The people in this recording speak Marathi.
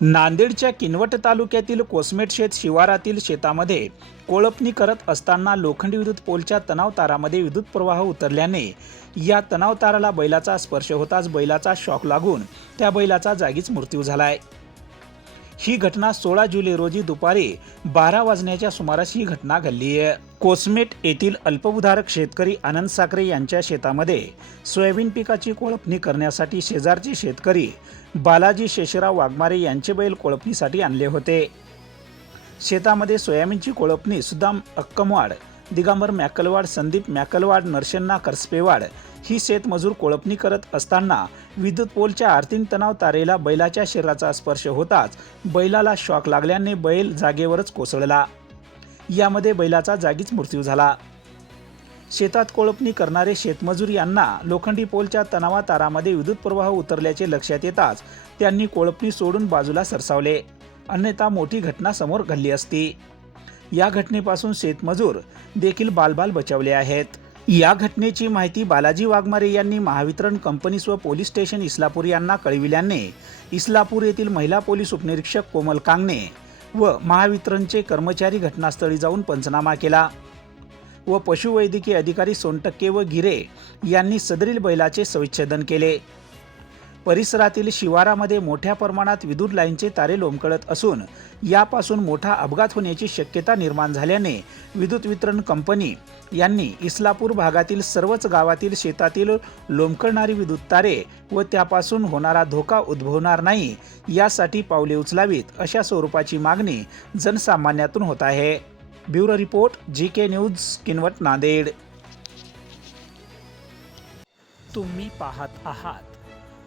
नांदेडच्या किनवट तालुक्यातील कोसमेट शेत शिवारातील शेतामध्ये कोळपणी करत असताना लोखंडी विद्युत पोलच्या तणाव तारामध्ये विद्युत प्रवाह उतरल्याने या तणाव ताराला बैलाचा स्पर्श होताच बैलाचा शॉक लागून त्या बैलाचा जागीच मृत्यू झालाय. ही घटना सोळा जुलै रोजी दुपारी बारा वाजण्याच्या सुमारास ही घटना घडली आहे. कोसमेट येथील अल्पभूधारक शेतकरी आनंद साखरे यांच्या शेतामध्ये सोयाबीन पिकाची कोळपणी करण्यासाठी शेजारचे शेतकरी बालाजी शेषराव वाघमारे यांचे बैल कोळपणीसाठी आणले होते. शेतामध्ये सोयाबीनची कोळपणी सुद्धा अक्कमवाड दिगंबर मॅकलवाड संदीप मॅकलवाड नरशन्ना करस्पेवाड ही शेतमजूर कोळपणी करत असताना विद्युत पोलच्या आर्थिंग तणाव तारेला बैलाच्या शरीराचा स्पर्श होताच बैलाला शॉक लागल्याने बैल जागेवरच कोसळला. यामध्ये बैलाचा जागीच मृत्यू झाला. शेतात कोळपणी करणारे शेतमजूर यांना लोखंडी पोलच्या तणावा तारामध्ये विद्युत प्रवाह उतरल्याचे लक्षात येताच त्यांनी कोळपणी सोडून बाजूला सरसावले. अन्यथा मोठी घटना समोर घडली असती. या घटनेपासून शेतमजूर देखील बालबाल बचावले आहेत. या घटनेची माहिती बालाजी वाघमारे यांनी महावितरण कंपनीस व पोलीस स्टेशन इस्लापूर यांना कळविल्याने इस्लापूर येथील महिला पोलीस उपनिरीक्षक कोमल कांगणे व महावितरणचे कर्मचारी घटनास्थळी जाऊन पंचनामा केला. व पशुवैद्यकीय अधिकारी सोनटक्के व गिरे यांनी सदरील बैलाचे सविच्छेदन केले. परिसरातील शिवारामध्ये मोठ्या प्रमाणात विद्युत लाईनचे तारे लोंबकळत असून यापासून मोठा अपघात होण्याची शक्यता निर्माण झाल्याने विद्युत वितरण कंपनी यांनी इस्लापूर भागातील सर्वच गावातील शेतातील लोंबकळणारी विद्युत तारे व त्यापासून होणारा धोका उद्भवणार नाही यासाठी पावले उचलावीत अशा स्वरूपाची मागणी जनसामान्यातून होत आहे. Bureau report G K news Kinwat Nanded. तुम्ही पाहत आहात